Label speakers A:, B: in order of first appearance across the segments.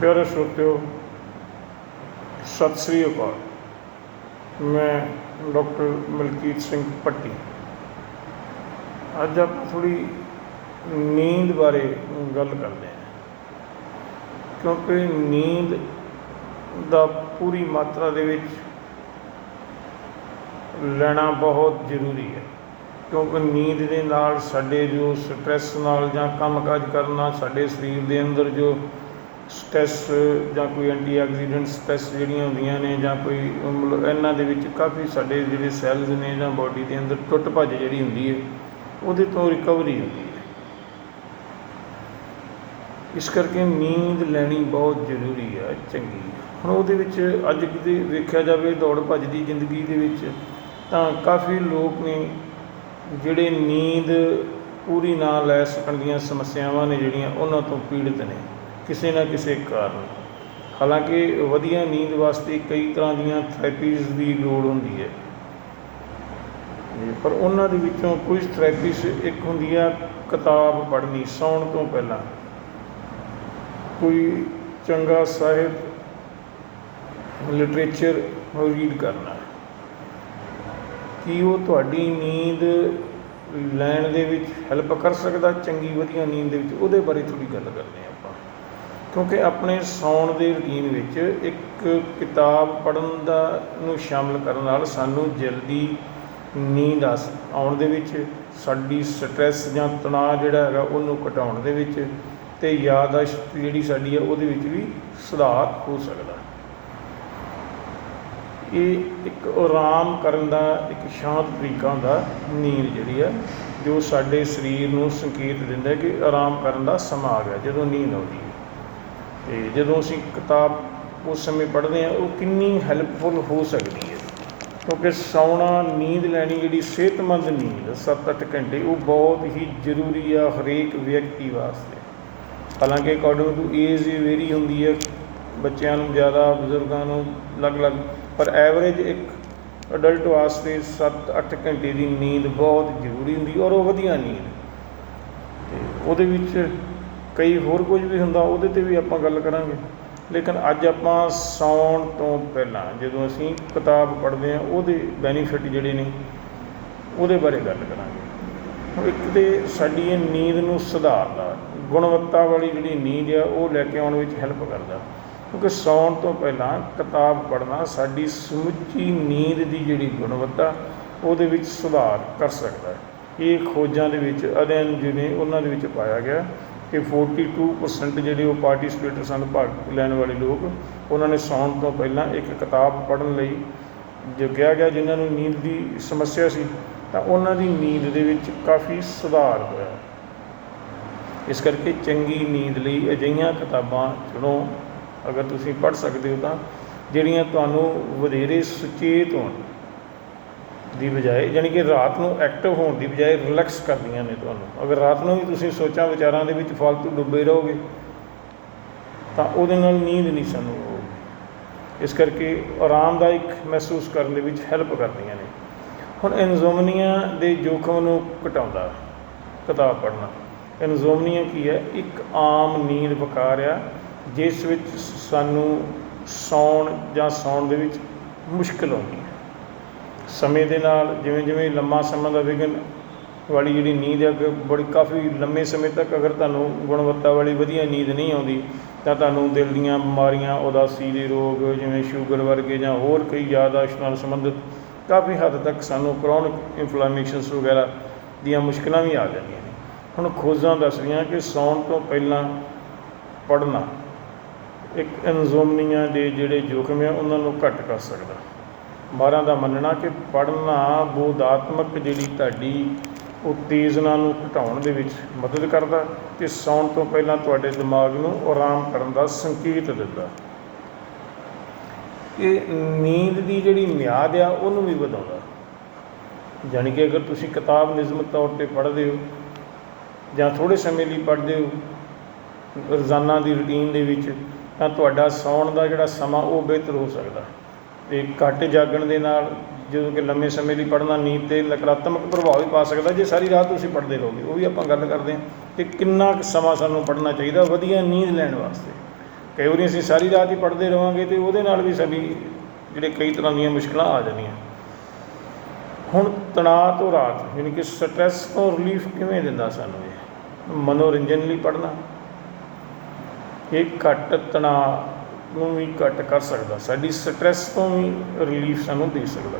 A: ਪਿਆਰੇ ਸਰੋਤਿਓ, ਸਤਿ ਸ੍ਰੀ ਅਕਾਲ। ਮੈਂ ਡਾਕਟਰ ਮਲਕੀਤ ਸਿੰਘ ਪੱਟੀ ਅੱਜ ਆਪਾਂ ਥੋੜੀ ਨੀਂਦ ਬਾਰੇ ਗੱਲ ਕਰਦੇ ਹਾਂ। ਕਿਉਂਕਿ ਨੀਂਦ ਦਾ ਪੂਰੀ ਮਾਤਰਾ ਦੇ ਵਿੱਚ ਲੈਣਾ ਬਹੁਤ ਜ਼ਰੂਰੀ ਹੈ। ਕਿਉਂਕਿ ਨੀਂਦ ਦੇ ਨਾਲ ਸਾਡੇ ਜੋ ਸਟ੍ਰੈਸ ਨਾਲ ਜਾਂ ਕੰਮਕਾਜ ਕਰਨਾ, ਸਾਡੇ ਸਰੀਰ ਦੇ ਅੰਦਰ ਜੋ ਸਟ੍ਰੈਸ ਜਾਂ ਕੋਈ ਐਂਟੀ ਆਕਸੀਡੈਂਟ ਸਟ੍ਰੈਸ ਜਿਹੜੀਆਂ ਹੁੰਦੀਆਂ ਨੇ ਜਾਂ ਕੋਈ, ਮਤਲਬ ਇਹਨਾਂ ਦੇ ਵਿੱਚ ਕਾਫੀ ਸਾਡੇ ਜਿਹੜੇ ਸੈੱਲਸ ਨੇ ਜਾਂ ਬਾਡੀ ਦੇ ਅੰਦਰ ਟੁੱਟ ਭੱਜ ਜਿਹੜੀ ਹੁੰਦੀ ਹੈ, ਉਹਦੇ ਤੋਂ ਰਿਕਵਰੀ ਹੁੰਦੀ ਹੈ। ਇਸ ਕਰਕੇ ਨੀਂਦ ਲੈਣੀ ਬਹੁਤ ਜ਼ਰੂਰੀ ਹੈ ਚੰਗੀ। ਹੁਣ ਉਹਦੇ ਵਿੱਚ ਅੱਜ ਕਿਤੇ ਵੇਖਿਆ ਜਾਵੇ ਦੌੜ ਭੱਜ ਦੀ ਜ਼ਿੰਦਗੀ ਦੇ ਵਿੱਚ, ਤਾਂ ਕਾਫੀ ਲੋਕ ਨੇ ਜਿਹੜੇ ਨੀਂਦ ਪੂਰੀ ਨਾ ਲੈ ਸਕਣ ਦੀਆਂ ਸਮੱਸਿਆਵਾਂ ਨੇ ਜਿਹੜੀਆਂ ਉਹਨਾਂ ਤੋਂ ਪੀੜਤ ਨੇ। ਕਿਸੇ ਨਾ ਕਿਸੇ ਕਾਰਨ। ਹਾਲਾਂਕਿ ਵਧੀਆ ਨੀਂਦ ਵਾਸਤੇ ਕਈ ਤਰ੍ਹਾਂ ਦੀਆਂ ਥੈਰੇਪੀਜ਼ ਦੀ ਲੋੜ ਹੁੰਦੀ ਹੈ। ਪਰ ਉਹਨਾਂ ਦੇ ਵਿੱਚੋਂ ਕੁਝ ਥੈਰੇਪੀਜ਼ ਇੱਕ ਹੁੰਦੀ ਆ ਕਿਤਾਬ ਪੜ੍ਹਨੀ, ਸੌਣ ਤੋਂ ਪਹਿਲਾਂ। ਕੋਈ ਚੰਗਾ ਸਾਹਿਤ ਲਿਟਰੇਚਰ ਰੀਡ ਕਰਨਾ। ਕੀ ਉਹ ਤੁਹਾਡੀ ਨੀਂਦ ਲੈਣ ਦੇ ਵਿੱਚ ਹੈਲਪ ਕਰ ਸਕਦਾ, ਚੰਗੀ ਵਧੀਆ ਨੀਂਦ ਦੇ ਵਿੱਚ? ਉਹਦੇ ਬਾਰੇ ਥੋੜੀ ਗੱਲ ਕਰਦੇ ਹਾਂ ਕਿਉਂਕਿ ਆਪਣੇ ਸੌਣ ਦੇ ਰੁਟੀਨ ਵਿੱਚ ਇੱਕ ਕਿਤਾਬ ਪੜ੍ਹਨ ਦਾ ਨੂੰ ਸ਼ਾਮਿਲ ਕਰਨ ਨਾਲ ਸਾਨੂੰ ਜਲਦੀ ਨੀਂਦ ਆ ਸ- ਆਉਣ ਦੇ ਵਿੱਚ, ਸਾਡੀ ਸਟ੍ਰੈਸ ਜਾਂ ਤਣਾਅ ਜਿਹੜਾ ਹੈਗਾ ਉਹਨੂੰ ਘਟਾਉਣ ਦੇ ਵਿੱਚ ਤੇ ਯਾਦਾਸ਼ਤ ਜਿਹੜੀ ਸਾਡੀ ਹੈ ਉਹਦੇ ਵਿੱਚ ਵੀ ਸੁਧਾਰ ਹੋ ਸਕਦਾ। ਇਹ ਇੱਕ ਆਰਾਮ ਕਰਨ ਦਾ, ਇੱਕ ਸ਼ਾਂਤ ਤਰੀਕਾ ਹੁੰਦਾ ਨੀਂਦ ਜਿਹੜੀ ਹੈ ਜੋ ਸਾਡੇ ਸਰੀਰ ਨੂੰ ਸੰਕੇਤ ਦਿੰਦਾ ਕਿ ਆਰਾਮ ਕਰਨ ਦਾ ਸਮਾਂ ਆ ਗਿਆ, ਜਦੋਂ ਨੀਂਦ ਆਉਂਦੀ ਹੈ। ਤੇ ਜਦੋਂ ਅਸੀਂ ਕਿਤਾਬ ਉਸ ਸਮੇਂ ਪੜ੍ਹਦੇ ਹਾਂ, ਉਹ ਕਿੰਨੀ ਹੈਲਪਫੁਲ ਹੋ ਸਕਦੀ ਹੈ। ਕਿਉਂਕਿ ਸੌਣਾ, ਨੀਂਦ ਲੈਣੀ, ਜਿਹੜੀ ਸਿਹਤਮੰਦ ਨੀਂਦ 7-8 ਘੰਟੇ, ਉਹ ਬਹੁਤ ਹੀ ਜ਼ਰੂਰੀ ਆ ਹਰੇਕ ਵਿਅਕਤੀ ਵਾਸਤੇ। ਹਾਲਾਂਕਿ ਅਕੋਰਡਿੰਗ ਟੂ ਏਜ ਵੇਰੀ ਹੁੰਦੀ ਹੈ, ਬੱਚਿਆਂ ਨੂੰ ਜ਼ਿਆਦਾ, ਬਜ਼ੁਰਗਾਂ ਨੂੰ ਅਲੱਗ-ਅਲੱਗ, ਪਰ ਐਵਰੇਜ ਇੱਕ ਅਡਲਟ ਵਾਸਤੇ 7-8 ਘੰਟੇ ਦੀ ਨੀਂਦ ਬਹੁਤ ਜ਼ਰੂਰੀ ਹੁੰਦੀ ਔਰ ਉਹ ਵਧੀਆ ਨੀਂਦ। ਤੇ ਉਹਦੇ ਵਿੱਚ ਕਈ ਹੋਰ ਕੁਝ ਵੀ ਹੁੰਦਾ, ਉਹਦੇ ਤੇ ਵੀ ਆਪਾਂ ਗੱਲ ਕਰਾਂਗੇ। ਲੇਕਿਨ ਅੱਜ ਆਪਾਂ ਸੌਣ ਤੋਂ ਪਹਿਲਾਂ ਜਦੋਂ ਅਸੀਂ ਕਿਤਾਬ ਪੜ੍ਹਦੇ ਹਾਂ, ਉਹਦੇ ਬੈਨੀਫਿਟ ਜਿਹੜੇ ਨੇ, ਉਹਦੇ ਬਾਰੇ ਗੱਲ ਕਰਾਂਗੇ। ਇੱਕ ਤੇ ਸਾਡੀ ਇਹ ਨੀਂਦ ਨੂੰ ਸੁਧਾਰਦਾ, ਗੁਣਵੱਤਾ ਵਾਲੀ ਜਿਹੜੀ ਨੀਂਦ ਆ, ਉਹ ਲੈ ਕੇ ਆਉਣ ਵਿੱਚ ਹੈਲਪ ਕਰਦਾ। ਕਿਉਂਕਿ ਸੌਣ ਤੋਂ ਪਹਿਲਾਂ ਕਿਤਾਬ ਪੜ੍ਹਨਾ ਸਾਡੀ ਸਮੁੱਚੀ ਨੀਂਦ ਦੀ ਜਿਹੜੀ ਗੁਣਵੱਤਾ, ਉਹਦੇ ਵਿੱਚ ਸੁਧਾਰ ਕਰ ਸਕਦਾ ਹੈ। ਇਹ ਖੋਜਾਂ ਦੇ ਵਿੱਚ ਅਧਿਐਨ ਜਿਹੜੇ ਉਹਨਾਂ ਦੇ ਵਿੱਚ ਪਾਇਆ ਗਿਆ ਕਿ 42% ਜਿਹੜੇ ਉਹ ਪਾਰਟਿਸਿਪੇਟਰ ਸਨ ਭਾਗ ਲੈਣ ਵਾਲੇ ਲੋਕ, ਉਹਨਾਂ ਨੇ ਸੌਣ ਤੋਂ ਪਹਿਲਾਂ ਇੱਕ ਕਿਤਾਬ ਪੜ੍ਹਨ ਲਈ ਜੋ ਕਿਹਾ ਗਿਆ, ਜਿਨ੍ਹਾਂ ਨੂੰ ਨੀਂਦ ਦੀ ਸਮੱਸਿਆ ਸੀ, ਤਾਂ ਉਹਨਾਂ ਦੀ ਨੀਂਦ ਦੇ ਵਿੱਚ ਕਾਫੀ ਸੁਧਾਰ ਹੋਇਆ। ਇਸ ਕਰਕੇ ਚੰਗੀ ਨੀਂਦ ਲਈ ਅਜਿਹੀਆਂ ਕਿਤਾਬਾਂ ਚੁਣੋ। ਅਗਰ ਤੁਸੀਂ ਪੜ੍ਹ ਸਕਦੇ ਹੋ ਤਾਂ, ਜਿਹੜੀਆਂ ਤੁਹਾਨੂੰ ਵਧੇਰੇ ਸੁਚੇਤ ਹੋਣ। ਦੀ ਬਜਾਏ ਯਾਨੀ ਕਿ ਰਾਤ ਨੂੰ ਐਕਟਿਵ ਹੋਣ ਦੀ ਬਜਾਏ ਰਿਲੈਕਸ ਕਰਦੀਆਂ ਨੇ ਤੁਹਾਨੂੰ। ਅਗਰ ਰਾਤ ਨੂੰ ਵੀ ਤੁਸੀਂ ਸੋਚਾਂ ਵਿਚਾਰਾਂ ਦੇ ਵਿੱਚ ਫालतू ਡੁੱਬੇ ਰਹੋਗੇ, ਤਾਂ ਉਹਦੇ ਨਾਲ ਨੀਂਦ ਨਹੀਂ ਸਾਨੂੰ ਆਊਗੀ। ਇਸ ਕਰਕੇ ਆਰਾਮਦਾਇਕ ਮਹਿਸੂਸ ਕਰਨ ਦੇ ਵਿੱਚ ਹੈਲਪ ਕਰਦੀਆਂ ਨੇ। ਹੁਣ ਇਨਜ਼ੋਮਨੀਆ ਦੇ ਜੋਖਮ ਨੂੰ ਘਟਾਉਂਦਾ, ਕਿਤਾਬ ਪੜ੍ਹਨਾ। ਇਨਜ਼ੋਮਨੀਆ ਕੀ ਹੈ? ਇੱਕ ਆਮ ਨੀਂਦ ਵਿਕਾਰ ਆ, ਜਿਸ ਵਿੱਚ ਸਾਨੂੰ ਸੌਣ ਜਾਂ ਸੌਣ ਦੇ ਵਿੱਚ ਮੁਸ਼ਕਲ ਆਉਂਦੀ ਸਮੇਂ ਦੇ ਨਾਲ ਜਿਵੇਂ ਜਿਵੇਂ ਲੰਮਾ ਸਮਾਂ ਦਾ ਵਿਘਨ ਵਾਲੀ ਜਿਹੜੀ ਨੀਂਦ ਹੈ ਕਿ ਬੜੀ ਕਾਫੀ ਲੰਮੇ ਸਮੇਂ ਤੱਕ ਅਗਰ ਤੁਹਾਨੂੰ ਗੁਣਵੱਤਾ ਵਾਲੀ ਵਧੀਆ ਨੀਂਦ ਨਹੀਂ ਆਉਂਦੀ, ਤਾਂ ਤੁਹਾਨੂੰ ਦਿਲ ਦੀਆਂ ਬਿਮਾਰੀਆਂ, ਉਦਾਸੀ ਦੇ ਰੋਗ ਜਿਵੇਂ ਸ਼ੂਗਰ ਵਰਗੇ ਜਾਂ ਹੋਰ ਕਈ ਯਾਦਾਸ਼ਤ ਨਾਲ ਸੰਬੰਧਿਤ ਕਾਫੀ ਹੱਦ ਤੱਕ ਸਾਨੂੰ ਕ੍ਰੋਨਿਕ ਇਨਫਲੇਮੇਸ਼ਨਸ ਵਗੈਰਾ ਦੀਆਂ ਮੁਸ਼ਕਲਾਂ ਵੀ ਆ ਜਾਂਦੀਆਂ ਨੇ। ਹੁਣ ਖੋਜਾਂ ਦੱਸਦੀਆਂ ਕਿ ਸੌਣ ਤੋਂ ਪਹਿਲਾਂ ਪੜ੍ਹਨਾ ਇੱਕ ਇਨਜ਼ੋਮਨੀਆ ਦੇ ਜਿਹੜੇ ਜੋਖਮ ਆ ਉਹਨਾਂ ਨੂੰ ਘੱਟ ਕਰ ਸਕਦਾ। ਮਾਹਰਾਂ ਦਾ ਮੰਨਣਾ ਕਿ ਪੜ੍ਹਨਾ ਬੋਧਾਤਮਕ ਜਿਹੜੀ ਤੁਹਾਡੀ ਉਤੇਜਨਾ ਨੂੰ ਘਟਾਉਣ ਦੇ ਵਿੱਚ ਮਦਦ ਕਰਦਾ ਤੇ ਸੌਣ ਤੋਂ ਪਹਿਲਾਂ ਤੁਹਾਡੇ ਦਿਮਾਗ ਨੂੰ ਆਰਾਮ ਕਰਨ ਦਾ ਸੰਕੇਤ ਦਿੰਦਾ। ਇਹ ਨੀਂਦ ਦੀ ਜਿਹੜੀ ਮਿਆਦ ਆ, ਉਹਨੂੰ ਵੀ ਵਧਾਉਂਦਾ। ਯਾਨੀ ਕਿ ਅਗਰ ਤੁਸੀਂ ਕਿਤਾਬ ਨਿਯਮਿਤ ਤੌਰ ਤੇ ਪੜ੍ਹਦੇ ਹੋ ਜਾਂ ਥੋੜੇ ਸਮੇਂ ਲਈ ਪੜ੍ਹਦੇ ਹੋ, ਰੋਜ਼ਾਨਾ ਦੀ ਰੁਟੀਨ ਦੇ ਵਿੱਚ, ਤਾਂ ਤੁਹਾਡਾ ਸੌਣ ਦਾ ਜਿਹੜਾ ਸਮਾਂ ਉਹ ਬਿਹਤਰ ਹੋ ਸਕਦਾ। ਤੇ ਘੱਟ ਜਾਗਣ ਦੇ ਨਾਲ ਜਦੋਂ ਕਿ ਲੰਮੇ ਸਮੇਂ ਲਈ ਪੜ੍ਹਨਾ ਨੀਂਦ ਤੇ ਨਕਾਰਾਤਮਕ ਪ੍ਰਭਾਵ ਵੀ ਪਾ ਸਕਦਾ, ਜੇ ਸਾਰੀ ਰਾਤ ਤੁਸੀਂ ਪੜ੍ਹਦੇ ਰਹੋਗੇ, ਉਹ ਵੀ ਆਪਾਂ ਗੱਲ ਕਰਦੇ ਹਾਂ ਕਿ ਕਿੰਨਾ ਕੁ ਸਮਾਂ ਸਾਨੂੰ ਪੜ੍ਹਨਾ ਚਾਹੀਦਾ, ਵਧੀਆ ਨੀਂਦ ਲੈਣ ਵਾਸਤੇ। ਕਈ ਵਾਰੀ ਅਸੀਂ ਸਾਰੀ ਰਾਤ ਹੀ ਪੜ੍ਹਦੇ ਰਵਾਂਗੇ ਤੇ ਉਹਦੇ ਨਾਲ ਵੀ ਸਾਡੀ ਜਿਹੜੇ ਕਈ ਤਰ੍ਹਾਂ ਦੀਆਂ ਮੁਸ਼ਕਲਾਂ ਆ ਜਾਂਦੀਆਂ। ਹੁਣ ਤਣਾਅ ਤੋਂ ਰਾਤ ਯਾਨੀ ਕਿ ਸਟ੍ਰੈਸ ਤੋਂ ਰਿਲੀਫ ਕਿਵੇਂ ਦਿੰਦਾ ਸਾਨੂੰ ਇਹ? ਮਨੋਰੰਜਨ ਲਈ ਪੜ੍ਹਨਾ। ਇਹ ਘੱਟ ਤਣਾਅ ਨੂੰ ਵੀ ਘੱਟ ਕਰ ਸਕਦਾ। ਸਾਡੀ ਸਟ੍ਰੈਸ ਤੋਂ ਵੀ ਰਿਲੀਫ ਸਾਨੂੰ ਦੇ ਸਕਦਾ।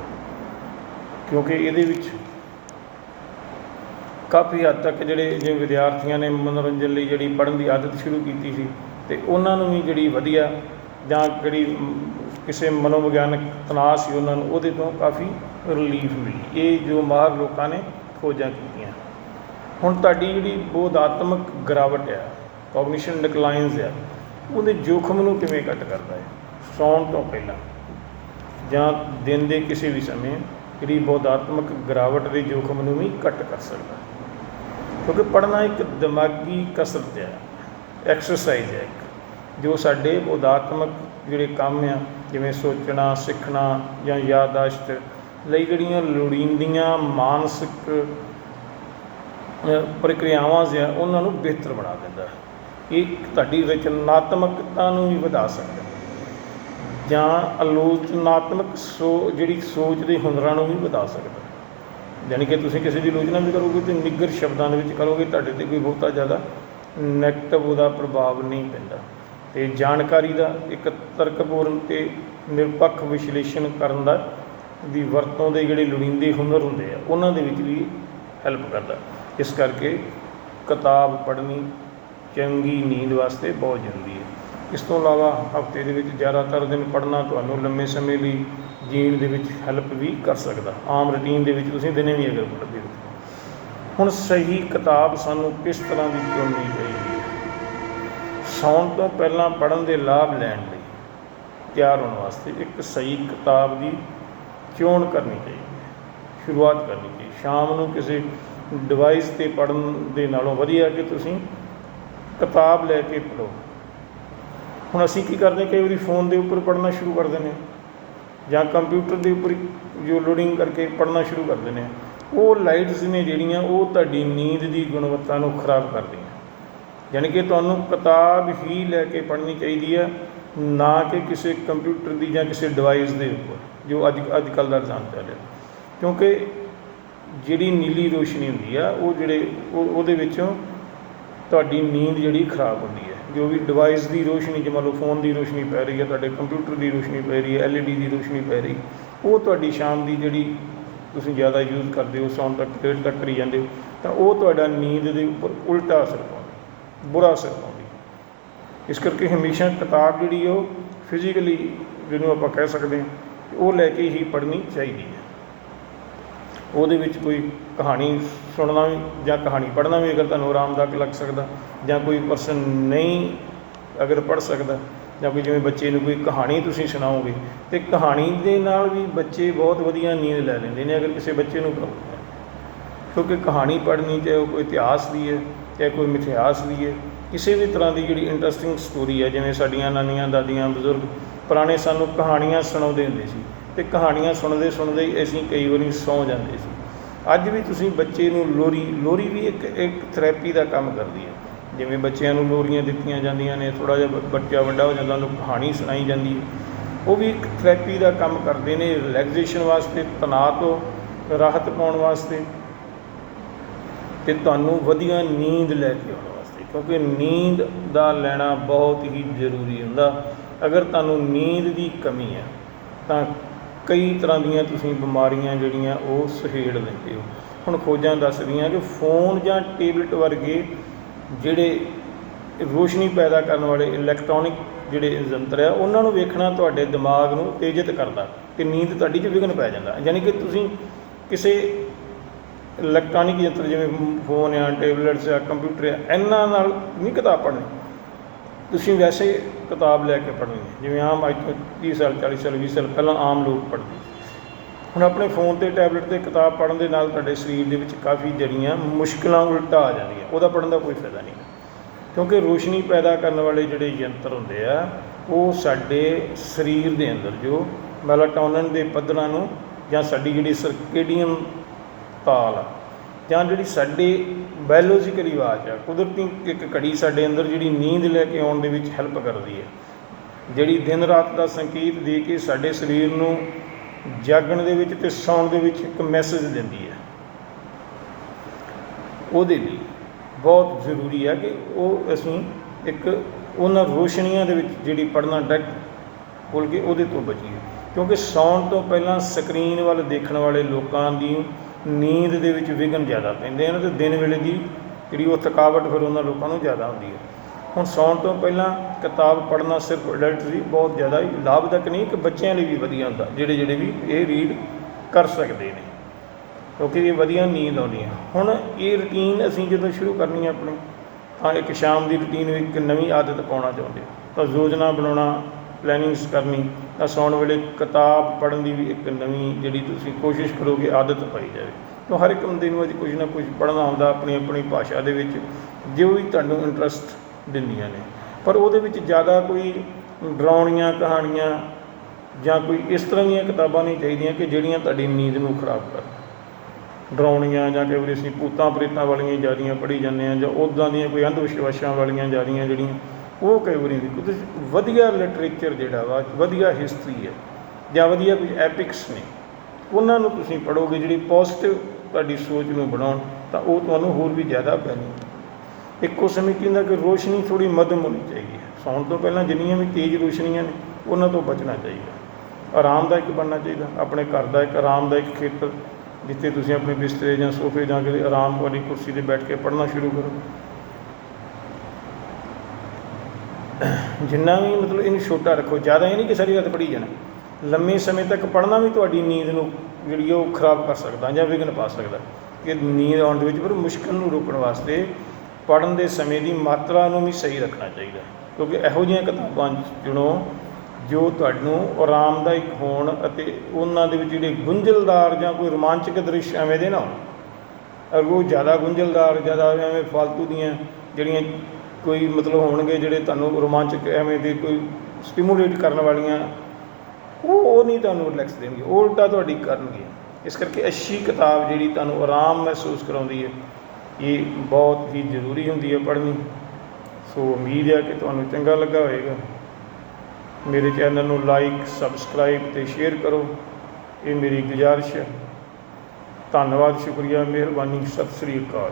A: ਕਿਉਂਕਿ ਇਹਦੇ ਵਿੱਚ ਕਾਫੀ ਹੱਦ ਤੱਕ ਜਿਹੜੇ ਜਿਵੇਂ ਵਿਦਿਆਰਥੀਆਂ ਨੇ ਮਨੋਰੰਜਨ ਲਈ ਜਿਹੜੀ ਪੜ੍ਹਨ ਦੀ ਆਦਤ ਸ਼ੁਰੂ ਕੀਤੀ ਸੀ ਤੇ ਉਹਨਾਂ ਨੂੰ ਵੀ ਜਿਹੜੀ ਵਧੀਆ ਜਾਂ ਜਿਹੜੀ ਕਿਸੇ ਮਨੋਵਿਗਿਆਨਕ ਤਣਾਅ ਸੀ ਉਹਨਾਂ ਨੂੰ ਉਹਦੇ ਤੋਂ ਕਾਫੀ ਰਿਲੀਫ ਮਿਲੀ। ਇਹ ਜੋ ਮਾਹਰ ਲੋਕਾਂ ਨੇ ਖੋਜਾਂ ਕੀਤੀਆਂ। ਹੁਣ ਤੁਹਾਡੀ ਜਿਹੜੀ ਬੋਧਾਤਮਕ ਗਿਰਾਵਟ ਆ ਕੋਗਨੀਸ਼ਨ ਡਿਕਲਾਈਨਸ ਆ ਉਹਦੇ ਜੋਖਮ ਨੂੰ ਕਿਵੇਂ ਘੱਟ ਕਰਦਾ ਹੈ? ਸੌਣ ਤੋਂ ਪਹਿਲਾਂ ਜਾਂ ਦਿਨ ਦੇ ਕਿਸੇ ਵੀ ਸਮੇਂ ਜਿਹੜੀ ਬੋਧਾਤਮਕ ਗਿਰਾਵਟ ਦੇ ਜੋਖਮ ਨੂੰ ਵੀ ਘੱਟ ਕਰ ਸਕਦਾ ਕਿਉਂਕਿ ਪੜ੍ਹਨਾ ਇੱਕ ਦਿਮਾਗੀ ਕਸਰਤ ਹੈ ਐਕਸਰਸਾਈਜ਼ ਹੈ ਇੱਕ, ਜੋ ਸਾਡੇ ਬੋਧਾਤਮਕ ਜਿਹੜੇ ਕੰਮ ਆ, ਜਿਵੇਂ ਸੋਚਣਾ, ਸਿੱਖਣਾ ਜਾਂ ਯਾਦਾਸ਼ਤ ਲਈ ਜਿਹੜੀਆਂ ਲੋੜੀਂਦੀਆਂ ਮਾਨਸਿਕ ਪ੍ਰਕਿਰਿਆਵਾਂ ਆ ਉਹਨਾਂ ਨੂੰ ਬਿਹਤਰ ਬਣਾ ਦਿੰਦਾ ਹੈ। ਇਹ ਤੁਹਾਡੀ ਰਚਨਾਤਮਕਤਾ ਨੂੰ ਵੀ ਵਧਾ ਸਕਦਾ ਜਾਂ ਆਲੋਚਨਾਤਮਕ ਸੋ, ਜਿਹੜੀ ਸੋਚ ਦੇ ਹੁਨਰਾਂ ਨੂੰ ਵੀ ਵਧਾ ਸਕਦਾ ਹੈ। ਯਾਨੀ ਕਿ ਤੁਸੀਂ ਕਿਸੇ ਦੀ ਆਲੋਚਨਾ ਵੀ ਕਰੋਗੇ ਤੇ ਨਿੱਗਰ ਸ਼ਬਦਾਂ ਦੇ ਵਿੱਚ ਕਰੋਗੇ, ਤੁਹਾਡੇ ਤੇ ਕੋਈ ਬਹੁਤਾ ਜ਼ਿਆਦਾ ਨੈਗੇਟਿਵ ਉਹਦਾ ਪ੍ਰਭਾਵ ਨਹੀਂ ਪੈਂਦਾ। ਤੇ ਜਾਣਕਾਰੀ ਦਾ ਇੱਕ ਤਰਕਪੂਰਨ ਤੇ ਨਿਰਪੱਖ ਵਿਸ਼ਲੇਸ਼ਣ ਕਰਨ ਦਾ ਦੀ ਵਰਤੋਂ ਦੇ ਜਿਹੜੇ ਲੋੜੀਂਦੇ ਹੁਨਰ ਹੁੰਦੇ ਆ, ਉਹਨਾਂ ਦੇ ਵਿੱਚ ਵੀ ਹੈਲਪ ਕਰਦਾ। ਇਸ ਕਰਕੇ ਕਿਤਾਬ ਪੜ੍ਹਨੀ ਚੰਗੀ ਨੀਂਦ ਵਾਸਤੇ ਬਹੁਤ ਜ਼ਰੂਰੀ ਹੈ। ਇਸ ਤੋਂ ਇਲਾਵਾ ਹਫ਼ਤੇ ਦੇ ਵਿੱਚ ਜ਼ਿਆਦਾਤਰ ਦਿਨ ਪੜ੍ਹਨਾ ਤੁਹਾਨੂੰ ਲੰਮੇ ਸਮੇਂ ਲਈ ਜੀਣ ਦੇ ਵਿੱਚ ਹੈਲਪ ਵੀ ਕਰ ਸਕਦਾ। ਆਮ ਰੁਟੀਨ ਦੇ ਵਿੱਚ ਤੁਸੀਂ ਦਿਨੇ ਵੀ ਅਗਰ ਪੜ੍ਹਦੇ ਹੋ। ਹੁਣ ਸਹੀ ਕਿਤਾਬ ਸਾਨੂੰ ਕਿਸ ਤਰ੍ਹਾਂ ਦੀ ਚੁਣਨੀ ਚਾਹੀਦੀ ਹੈ? ਸੌਣ ਤੋਂ ਪਹਿਲਾਂ ਪੜ੍ਹਨ ਦੇ ਲਾਭ ਲੈਣ ਲਈ ਤਿਆਰ ਹੋਣ ਵਾਸਤੇ ਇੱਕ ਸਹੀ ਕਿਤਾਬ ਦੀ ਚੋਣ ਕਰਨੀ ਚਾਹੀਦੀ ਹੈ। ਸ਼ੁਰੂਆਤ ਕਰਨੀ ਚਾਹੀਦੀ ਸ਼ਾਮ ਨੂੰ ਕਿਸੇ ਡਿਵਾਈਸ ਤੇ ਪੜ੍ਹਨ ਦੇ ਨਾਲੋਂ ਵਧੀਆ ਕਿ ਤੁਸੀਂ ਕਿਤਾਬ ਲੈ ਕੇ ਪੜ੍ਹੋ। ਹੁਣ ਅਸੀਂ ਕੀ ਕਰਦੇ, ਕਈ ਵਾਰੀ ਫੋਨ ਦੇ ਉੱਪਰ ਪੜ੍ਹਨਾ ਸ਼ੁਰੂ ਕਰ ਦਿੰਦੇ ਹਾਂ, ਜਾਂ ਕੰਪਿਊਟਰ ਦੇ ਉੱਪਰ ਜੋ ਲੋਡਿੰਗ ਕਰਕੇ ਪੜ੍ਹਨਾ ਸ਼ੁਰੂ ਕਰ ਦਿੰਦੇ ਹਾਂ। ਉਹ ਲਾਈਟਸ ਨੇ ਜਿਹੜੀਆਂ, ਉਹ ਤੁਹਾਡੀ ਨੀਂਦ ਦੀ ਗੁਣਵੱਤਾ ਨੂੰ ਖਰਾਬ ਕਰਦੀਆਂ ਯਾਨੀ ਕਿ ਤੁਹਾਨੂੰ ਕਿਤਾਬ ਹੀ ਲੈ ਕੇ ਪੜ੍ਹਨੀ ਚਾਹੀਦੀ ਹੈ ਨਾ ਕਿ ਕਿਸੇ ਕੰਪਿਊਟਰ ਦੀ ਜਾਂ ਕਿਸੇ ਡਿਵਾਈਸ ਦੇ ਉੱਪਰ, ਜੋ ਅੱਜ ਅੱਜ ਕੱਲ੍ਹ ਦਾ ਰੁਝਾਨ ਚੱਲ ਰਿਹਾ। ਕਿਉਂਕਿ ਜਿਹੜੀ ਨੀਲੀ ਰੋਸ਼ਨੀ ਹੁੰਦੀ ਆ, ਉਹ ਜਿਹੜੇ, ਉਹ, ਉਹਦੇ ਵਿੱਚੋਂ ਤੁਹਾਡੀ ਨੀਂਦ ਜਿਹੜੀ ਖਰਾਬ ਹੁੰਦੀ ਹੈ, ਜੋ ਵੀ ਡਿਵਾਈਸ ਦੀ ਰੋਸ਼ਨੀ ਜਿਵੇਂ ਲਓ ਫੋਨ ਦੀ ਰੋਸ਼ਨੀ ਪੈ ਰਹੀ ਹੈ, ਤੁਹਾਡੇ ਕੰਪਿਊਟਰ ਦੀ ਰੋਸ਼ਨੀ ਪੈ ਰਹੀ ਹੈ ਐਲਈਡੀ ਦੀ ਰੋਸ਼ਨੀ ਪੈ ਰਹੀ, ਉਹ ਤੁਹਾਡੀ ਸ਼ਾਮ ਦੀ ਜਿਹੜੀ ਤੁਸੀਂ ਜ਼ਿਆਦਾ ਯੂਜ਼ ਕਰਦੇ ਹੋ, ਸੌਣ ਤੱਕ, ਦੇਰ ਤੱਕ ਕਰੀ ਜਾਂਦੇ ਹੋ, ਤਾਂ ਉਹ ਤੁਹਾਡਾ ਨੀਂਦ ਦੇ ਉੱਪਰ ਉਲਟਾ ਅਸਰ ਪਾਉਂਦੀ ਬੁਰਾ ਅਸਰ ਪਾਉਂਦੀ ਇਸ ਕਰਕੇ ਹਮੇਸ਼ਾ ਕਿਤਾਬ ਜਿਹੜੀ ਉਹ ਫਿਜ਼ੀਕਲੀ ਜਿਹਨੂੰ ਆਪਾਂ ਕਹਿ ਸਕਦੇ ਹਾਂ, ਉਹ ਲੈ ਕੇ ਹੀ ਪੜ੍ਹਨੀ ਚਾਹੀਦੀ ਹੈ। ਉਹਦੇ ਵਿੱਚ ਕੋਈ ਕਹਾਣੀ ਸੁਣਨਾ ਵੀ ਜਾਂ ਕਹਾਣੀ ਪੜ੍ਹਨਾ ਵੀ ਅਗਰ ਤੁਹਾਨੂੰ ਆਰਾਮਦਾਇਕ ਲੱਗ ਸਕਦਾ, ਜਾਂ ਕੋਈ ਪਰਸਨ ਨਹੀਂ ਅਗਰ ਪੜ੍ਹ ਸਕਦਾ, ਜਾਂ ਕੋਈ ਜਿਵੇਂ ਬੱਚੇ ਨੂੰ ਕੋਈ ਕਹਾਣੀ ਤੁਸੀਂ ਸੁਣਾਓਗੇ, ਤੇ ਕਹਾਣੀ ਦੇ ਨਾਲ ਵੀ ਬੱਚੇ ਬਹੁਤ ਵਧੀਆ ਨੀਂਦ ਲੈ ਲੈਂਦੇ ਨੇ ਅਗਰ ਕਿਸੇ ਬੱਚੇ ਨੂੰ ਕਿਉਂਕਿ ਕਹਾਣੀ ਪੜ੍ਹਨੀ ਚਾਹੇ ਉਹ ਕੋਈ ਇਤਿਹਾਸ ਦੀ ਹੈ, ਚਾਹੇ ਕੋਈ ਮਿਥਿਹਾਸ ਦੀ ਹੈ, ਕਿਸੇ ਵੀ ਤਰ੍ਹਾਂ ਦੀ ਜਿਹੜੀ ਇੰਟਰਸਟਿੰਗ ਸਟੋਰੀ ਹੈ, ਜਿਵੇਂ ਸਾਡੀਆਂ ਨਾਨੀਆਂ, ਦਾਦੀਆਂ, ਬਜ਼ੁਰਗ, ਪੁਰਾਣੇ ਸਾਨੂੰ ਕਹਾਣੀਆਂ ਸੁਣਾਉਂਦੇ ਹੁੰਦੇ ਸੀ। ਤੇ ਕਹਾਣੀਆਂ ਸੁਣਦੇ ਸੁਣਦੇ ਹੀ ਅਸੀਂ ਕਈ ਵਾਰੀ ਸੌਂ ਜਾਂਦੇ ਸੀ। ਅੱਜ ਵੀ ਤੁਸੀਂ ਬੱਚੇ ਨੂੰ ਲੋਰੀ ਲੋਰੀ ਵੀ ਇੱਕ ਇੱਕ ਥੈਰੇਪੀ ਦਾ ਕੰਮ ਕਰਦੀ ਹੈ। ਜਿਵੇਂ ਬੱਚਿਆਂ ਨੂੰ ਲੋਰੀਆਂ ਦਿੱਤੀਆਂ ਜਾਂਦੀਆਂ ਨੇ ਥੋੜਾ ਜਿਹਾ ਬੱਚਾ ਵੱਡਾ ਹੋ ਜਾਂਦਾ, ਉਹਨੂੰ ਕਹਾਣੀ ਸੁਣਾਈ ਜਾਂਦੀ ਹੈ। ਉਹ ਵੀ ਇੱਕ ਥੈਰੇਪੀ ਦਾ ਕੰਮ ਕਰਦੇ ਨੇ ਰਿਲੈਕਸੇਸ਼ਨ ਵਾਸਤੇ, ਤਣਾਅ ਤੋਂ ਰਾਹਤ ਪਾਉਣ ਵਾਸਤੇ ਤੇ ਤੁਹਾਨੂੰ ਵਧੀਆ ਨੀਂਦ ਲੈ ਕੇ ਆਉਣ ਵਾਸਤੇ। ਕਿਉਂਕਿ ਨੀਂਦ ਦਾ ਲੈਣਾ ਬਹੁਤ ਹੀ ਜ਼ਰੂਰੀ ਹੁੰਦਾ। ਅਗਰ ਤੁਹਾਨੂੰ ਨੀਂਦ ਦੀ ਕਮੀ ਹੈ, ਤਾਂ ਕਈ ਤਰ੍ਹਾਂ ਦੀਆਂ ਤੁਸੀਂ ਬਿਮਾਰੀਆਂ ਜਿਹੜੀਆਂ ਉਹ ਸਹੇੜ ਲੈਂਦੇ ਹੋ। ਹੁਣ ਖੋਜਾਂ ਦੱਸਦੀਆਂ ਕਿ ਫੋਨ ਜਾਂ ਟੇਬਲੇਟ ਵਰਗੇ ਜਿਹੜੇ ਰੋਸ਼ਨੀ ਪੈਦਾ ਕਰਨ ਵਾਲੇ ਇਲੈਕਟ੍ਰੋਨਿਕ ਜਿਹੜੇ ਯੰਤਰ ਆ, ਉਹਨਾਂ ਨੂੰ ਵੇਖਣਾ ਤੁਹਾਡੇ ਦਿਮਾਗ ਨੂੰ ਤੇਜ਼ਿਤ ਕਰਦਾ ਤੇ ਨੀਂਦ ਤੁਹਾਡੀ 'ਚ ਵਿਘਨ ਪੈ ਜਾਂਦਾ। ਯਾਨੀ ਕਿ ਤੁਸੀਂ ਕਿਸੇ ਇਲੈਕਟ੍ਰੋਨਿਕ ਯੰਤਰ ਜਿਵੇਂ ਫੋਨ ਆ, ਟੇਬਲੇਟਸ ਆ, ਕੰਪਿਊਟਰ ਆ, ਇਹਨਾਂ ਨਾਲ ਨਹੀਂ ਕਿਤਾਬ ਪੜ੍ਹਨੀ। ਤੁਸੀਂ ਵੈਸੇ ਕਿਤਾਬ ਲੈ ਕੇ ਪੜ੍ਹਨੀ ਹੈ, ਜਿਵੇਂ ਆਮ ਅੱਜ ਤੋਂ 30 ਸਾਲ 40 ਸਾਲ 20 ਸਾਲ ਪਹਿਲਾਂ ਆਮ ਲੋਕ ਪੜ੍ਹਦੇ ਹੁਣ ਆਪਣੇ ਫੋਨ ਤੇ, ਟੈਬਲੇਟ ਤੇ ਕਿਤਾਬ ਪੜ੍ਹਨ ਦੇ ਨਾਲ ਤੁਹਾਡੇ ਸਰੀਰ ਦੇ ਵਿੱਚ ਕਾਫੀ ਜਿਹੜੀਆਂ ਮੁਸ਼ਕਲਾਂ ਉਲਟਾ ਆ ਜਾਂਦੀਆਂ, ਉਹਦਾ ਪੜ੍ਹਨ ਦਾ ਕੋਈ ਫਾਇਦਾ ਨਹੀਂ। ਕਿਉਂਕਿ ਰੋਸ਼ਨੀ ਪੈਦਾ ਕਰਨ ਵਾਲੇ ਜਿਹੜੇ ਯੰਤਰ ਹੁੰਦੇ ਆ, ਉਹ ਸਾਡੇ ਸਰੀਰ ਦੇ ਅੰਦਰ, ਜੋ ਮੈਲਾਟੋਨਿਨ ਦੇ ਪੱਧਰਾਂ ਨੂੰ ਜਾਂ ਸਾਡੀ ਜਿਹੜੀ ਸਰਕੇਡੀਅਨ ਤਾਲ ਆ, ਜਾਂ ਜਿਹੜੀ ਸਾਡੇ ਬਾਇਓਲੋਜੀਕਲੀ ਆਵਾਜ਼ ਆ, ਕੁਦਰਤੀ ਇੱਕ ਘੜੀ ਸਾਡੇ ਅੰਦਰ ਜਿਹੜੀ ਨੀਂਦ ਲੈ ਕੇ ਆਉਣ ਦੇ ਵਿੱਚ ਹੈਲਪ ਕਰਦੀ ਹੈ ਜਿਹੜੀ ਦਿਨ ਰਾਤ ਦਾ ਸੰਕੇਤ ਦੇ ਕੇ ਸਾਡੇ ਸਰੀਰ ਨੂੰ ਜਾਗਣ ਦੇ ਵਿੱਚ ਤੇ ਸੌਣ ਦੇ ਵਿੱਚ ਇੱਕ ਮੈਸੇਜ ਦਿੰਦੀ ਹੈ ਉਹਦੇ ਲਈ ਬਹੁਤ ਜ਼ਰੂਰੀ ਹੈ ਕਿ ਉਹ ਅਸੀਂ ਇੱਕ ਉਹਨਾਂ ਰੋਸ਼ਨੀਆਂ ਦੇ ਵਿੱਚ ਜਿਹੜੀ ਪੜਨਾ ਡਾਇਰੈਕਟ ਖੋਲ ਕੇ ਉਹਦੇ ਤੋਂ ਬਚੀਏ। ਕਿਉਂਕਿ ਸੌਣ ਤੋਂ ਪਹਿਲਾਂ ਸਕਰੀਨ ਵੱਲ ਦੇਖਣ ਵਾਲੇ ਲੋਕਾਂ ਦੀ ਨੀਂਦ ਦੇ ਵਿੱਚ ਵਿਘਨ ਜ਼ਿਆਦਾ ਪੈਂਦੇ ਹਨ ਤੇ ਦਿਨ ਵੇਲੇ ਦੀ ਜਿਹੜੀ ਉਹ ਥਕਾਵਟ ਫਿਰ ਉਹਨਾਂ ਲੋਕਾਂ ਨੂੰ ਜ਼ਿਆਦਾ ਹੁੰਦੀ ਹੈ। ਹੁਣ ਸੌਣ ਤੋਂ ਪਹਿਲਾਂ ਕਿਤਾਬ ਪੜ੍ਹਨਾ ਸਿਰਫ ਅਡਲਟ ਲਈ ਬਹੁਤ ਜ਼ਿਆਦਾ ਲਾਭਦਾਇਕ ਨਹੀਂ ਕਿ ਬੱਚਿਆਂ ਲਈ ਵੀ ਵਧੀਆ ਹੁੰਦਾ, ਜਿਹੜੇ ਜਿਹੜੇ ਵੀ ਇਹ ਰੀਡ ਕਰ ਸਕਦੇ ਨੇ। ਕਿਉਂਕਿ ਇਹ ਵਧੀਆ ਨੀਂਦ ਆਉਂਦੀ ਹੈ। ਹੁਣ ਇਹ ਰੁਟੀਨ ਅਸੀਂ ਜਦੋਂ ਸ਼ੁਰੂ ਕਰਨੀ ਹੈ ਆਪਣੀ, ਤਾਂ ਇੱਕ ਸ਼ਾਮ ਦੀ ਰੁਟੀਨ ਵਿੱਚ ਇੱਕ ਨਵੀਂ ਆਦਤ ਪਾਉਣਾ ਚਾਹੁੰਦੇ ਹੋ। ਤਾਂ ਯੋਜਨਾ ਬਣਾਉਣਾ ਪਲੈਨਿੰਗਸ ਕਰਨੀ, ਤਾਂ ਸੌਣ ਵੇਲੇ ਕਿਤਾਬ ਪੜ੍ਹਨ ਦੀ ਵੀ ਇੱਕ ਨਵੀਂ ਜਿਹੜੀ ਤੁਸੀਂ ਕੋਸ਼ਿਸ਼ ਕਰੋਗੇ, ਆਦਤ ਪਾਈ ਜਾਵੇ। ਤਾਂ ਹਰ ਇੱਕ ਬੰਦੇ ਨੂੰ ਅੱਜ ਕੁਝ ਨਾ ਕੁਝ ਪੜ੍ਹਨਾ ਹੁੰਦਾ ਆਪਣੀ ਆਪਣੀ ਭਾਸ਼ਾ ਦੇ ਵਿੱਚ, ਜੋ ਵੀ ਤੁਹਾਨੂੰ ਇੰਟਰਸਟ ਦਿੰਦੀਆਂ ਨੇ। ਪਰ ਉਹਦੇ ਵਿੱਚ ਜ਼ਿਆਦਾ ਕੋਈ ਡਰਾਉਣੀਆਂ, ਕਹਾਣੀਆਂ ਜਾਂ ਕੋਈ ਇਸ ਤਰ੍ਹਾਂ ਦੀਆਂ ਕਿਤਾਬਾਂ ਨਹੀਂ ਚਾਹੀਦੀਆਂ ਕਿ ਜਿਹੜੀਆਂ ਤੁਹਾਡੀ ਨੀਂਦ ਨੂੰ ਖਰਾਬ ਕਰਨ। ਡਰਾਉਣੀਆਂ ਜਾਂ ਕਈ ਵਾਰੀ ਅਸੀਂ ਭੂਤਾਂ ਪ੍ਰੇਤਾਂ ਵਾਲੀਆਂ ਜਿਆਦੀਆਂ ਪੜ੍ਹੀ ਜਾਂਦੇ ਆ ਜਾਂ ਉੱਦਾਂ ਦੀਆਂ ਕੋਈ ਅੰਧ ਵਿਸ਼ਵਾਸਾਂ ਵਾਲੀਆਂ ਜਿਆਦੀਆਂ ਜਿਹੜੀਆਂ ਉਹ ਕਈ ਵਾਰੀ ਨਹੀਂ ਵਧੀਆ ਲਿਟਰੇਚਰ ਜਿਹੜਾ ਵਾ, ਵਧੀਆ ਹਿਸਟਰੀ ਹੈ ਜਾਂ ਵਧੀਆ ਕੁਝ ਐਪਿਕਸ ਨੇ, ਉਹਨਾਂ ਨੂੰ ਤੁਸੀਂ ਪੜ੍ਹੋਗੇ, ਜਿਹੜੀ ਪੋਜ਼ਿਟਿਵ ਤੁਹਾਡੀ ਸੋਚ ਨੂੰ ਬਣਾਉਣ, ਤਾਂ ਉਹ ਤੁਹਾਨੂੰ ਹੋਰ ਵੀ ਜ਼ਿਆਦਾ ਪੈਣੀ ਇੱਕੋ ਸਮੇਂ ਕੀ ਹੁੰਦਾ ਕਿ ਰੋਸ਼ਨੀ ਥੋੜੀ ਮੱਧਮ ਹੋਣੀ ਚਾਹੀਦੀ ਹੈ। ਸੌਣ ਤੋਂ ਪਹਿਲਾਂ ਜਿੰਨੀਆਂ ਵੀ ਤੇਜ਼ ਰੋਸ਼ਨੀਆਂ ਨੇ, ਉਹਨਾਂ ਤੋਂ ਬਚਣਾ ਚਾਹੀਦਾ। ਆਰਾਮਦਾਇਕ ਬਣਨਾ ਚਾਹੀਦਾ। ਆਪਣੇ ਘਰ ਦਾ ਇੱਕ ਆਰਾਮਦਾਇਕ ਖੇਤਰ, ਜਿੱਥੇ ਤੁਸੀਂ ਆਪਣੇ ਬਿਸਤਰੇ ਜਾਂ ਸੋਫੇ ਜਾਂ ਕਿਤੇ ਆਰਾਮ ਵਾਲੀ ਕੁਰਸੀ ਤੇ ਬੈਠ ਕੇ ਪੜ੍ਹਨਾ ਸ਼ੁਰੂ ਕਰੋ। ਜਿੰਨਾ ਵੀ ਮਤਲਬ ਇਹਨੂੰ ਛੋਟਾ ਰੱਖੋ, ਜ਼ਿਆਦਾ ਇਹ ਨਹੀਂ ਕਿ ਸਾਰੀ ਰਾਤ ਪੜ੍ਹੀ ਜਾਣਾ। ਲੰਮੇ ਸਮੇਂ ਤੱਕ ਪੜ੍ਹਨਾ ਵੀ ਤੁਹਾਡੀ ਨੀਂਦ ਨੂੰ ਜਿਹੜੀ ਉਹ ਖਰਾਬ ਕਰ ਸਕਦਾ ਜਾਂ ਵਿਘਨ ਪਾ ਸਕਦਾ। ਕਿ ਨੀਂਦ ਆਉਣ ਦੇ ਵਿੱਚ ਪਰ ਮੁਸ਼ਕਲ ਨੂੰ ਰੋਕਣ ਵਾਸਤੇ ਪੜ੍ਹਨ ਦੇ ਸਮੇਂ ਦੀ ਮਾਤਰਾ ਨੂੰ ਵੀ ਸਹੀ ਰੱਖਣਾ ਚਾਹੀਦਾ। ਕਿਉਂਕਿ ਇਹੋ ਜਿਹੀਆਂ ਕਿਤਾਬਾਂ ਚੁਣੋ ਜੋ ਤੁਹਾਨੂੰ ਆਰਾਮਦਾਇਕ ਹੋਣ ਅਤੇ ਉਹਨਾਂ ਦੇ ਵਿੱਚ ਜਿਹੜੇ ਗੁੰਝਲਦਾਰ ਜਾਂ ਕੋਈ ਰੋਮਾਂਚਕ ਦ੍ਰਿਸ਼ ਐਵੇਂ ਦੇ ਨਾ ਹੋਣ। ਅਗਰ ਉਹ ਜ਼ਿਆਦਾ ਗੁੰਝਲਦਾਰ, ਜ਼ਿਆਦਾ ਐਵੇਂ ਫालतू ਦੀਆਂ ਜਿਹੜੀਆਂ ਕੋਈ ਮਤਲਬ ਹੋਣਗੇ ਜਿਹੜੇ ਤੁਹਾਨੂੰ ਰੋਮਾਂਚਕ ਐਵੇਂ ਦੇ ਕੋਈ ਸਟਿਮੂਲੇਟ ਕਰਨ ਵਾਲੀਆਂ, ਉਹ ਉਹ ਨਹੀਂ ਤੁਹਾਨੂੰ ਰਿਲੈਕਸ ਦੇਣਗੇ, ਉਹ ਉਲਟਾ ਤੁਹਾਡੀ ਕਰਨਗੇ। ਇਸ ਕਰਕੇ ਅੱਛੀ ਕਿਤਾਬ ਜਿਹੜੀ ਤੁਹਾਨੂੰ ਆਰਾਮ ਮਹਿਸੂਸ ਕਰਾਉਂਦੀ ਹੈ, ਇਹ ਬਹੁਤ ਹੀ ਜ਼ਰੂਰੀ ਹੁੰਦੀ ਹੈ ਪੜ੍ਹਨੀ। ਸੋ ਉਮੀਦ ਹੈ ਕਿ ਤੁਹਾਨੂੰ ਚੰਗਾ ਲੱਗਾ ਹੋਵੇਗਾ। ਮੇਰੇ ਚੈਨਲ ਨੂੰ ਲਾਈਕ ਸਬਸਕ੍ਰਾਈਬ ਤੇ ਸ਼ੇਅਰ ਕਰੋ। ਇਹ ਮੇਰੀ ਗੁਜ਼ਾਰਿਸ਼ ਹੈ। ਧੰਨਵਾਦ, ਸ਼ੁਕਰੀਆ, ਮਿਹਰਬਾਨੀ, ਸਤਿ ਸ੍ਰੀ ਅਕਾਲ।